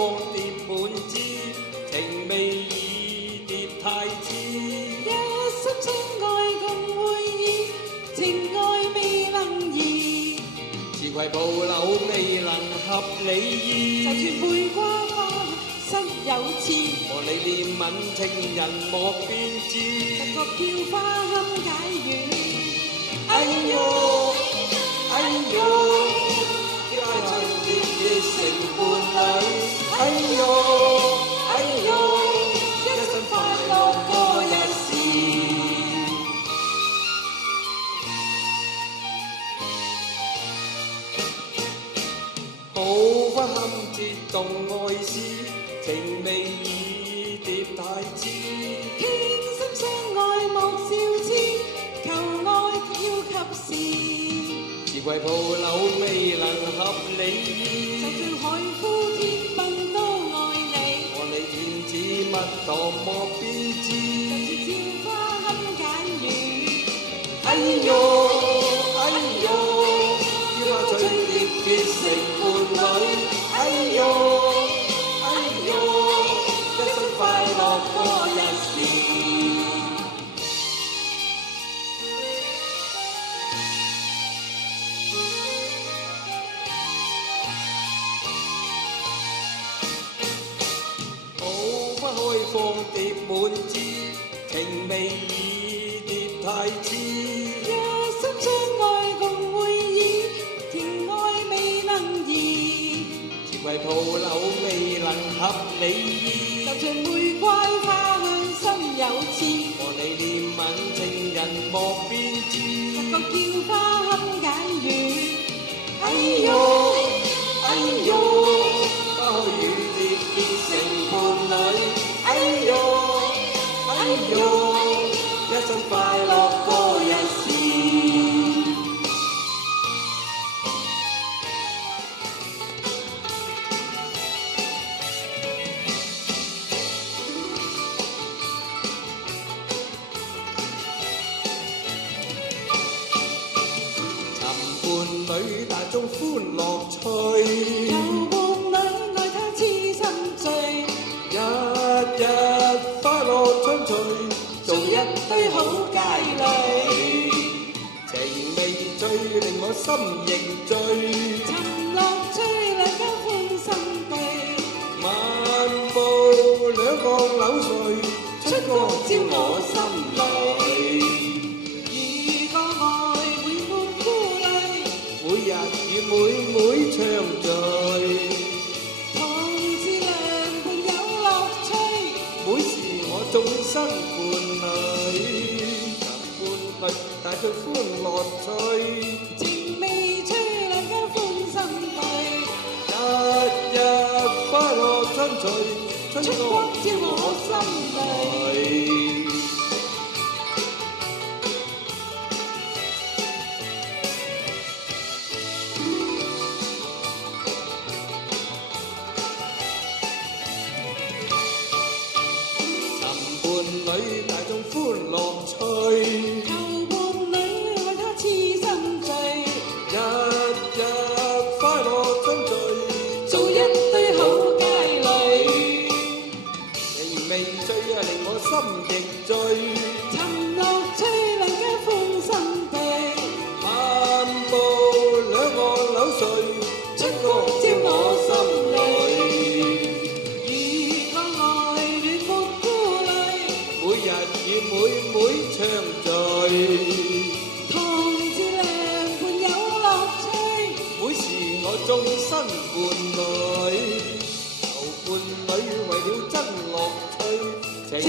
放蝶滿枝，情未已蝶太痴。一心相愛共會意，情愛未能移。詞攜蒲柳未能合理意，就算梅花花心有刺，和你憐憫情人莫變知。十個嬌花堪解語。哎呦哎呦，要愛情結結成伴侶。哎呦哎呦，一生快樂過一時。好不堪折動愛思，情未已蝶太痴。傾心相愛莫笑痴，求愛要及時。詞攜蒲柳未能合理意，就算海枯天崩都愛你。和你甜似蜜糖莫變就知。似嬌花堪解語。哎呦哎呦，要把醉蝶結成伴侶。哎呦哎呦，一生快樂過一時。好不開放蝶滿枝，情未已蝶太痴。一心相愛共會意，情愛未能移。詞攜蒲柳未能合理意，就像玫瑰花香心有刺，和你憐憫情人莫變知。十個嬌花堪解語。哎呦哎呦，花開與蝶結成伴侶。哎呦哎呦，一生快樂過一時。尋伴侶大眾歡樂趣，求伴侶愛他痴心醉，日日快樂相隨，做一對好佳侶。情未醉令我心亦醉，尋樂趣兩家歡心對，漫步兩岸柳絮，出光照我心裏。如果愛會沒顧慮，每日與妹妹暢聚，同是良伴有樂趣。每時我終身伴侶，尋伴侶帶着歡樂趣，情未吹兩家歡心對，日日快樂相隨，春光照我心裏。尋伴侶大眾歡樂趣，求伴侶愛他痴心醉，日日快樂相隨，做一對好佳侶。情未醉令我心亦醉，尋樂趣兩家歡心對，漫步兩岸柳絮，春光照我心裏。如果愛戀沒顧慮，每日與妹妹暢聚，同是良伴有樂趣。每時我終身伴侶，求伴侶為了真樂趣，情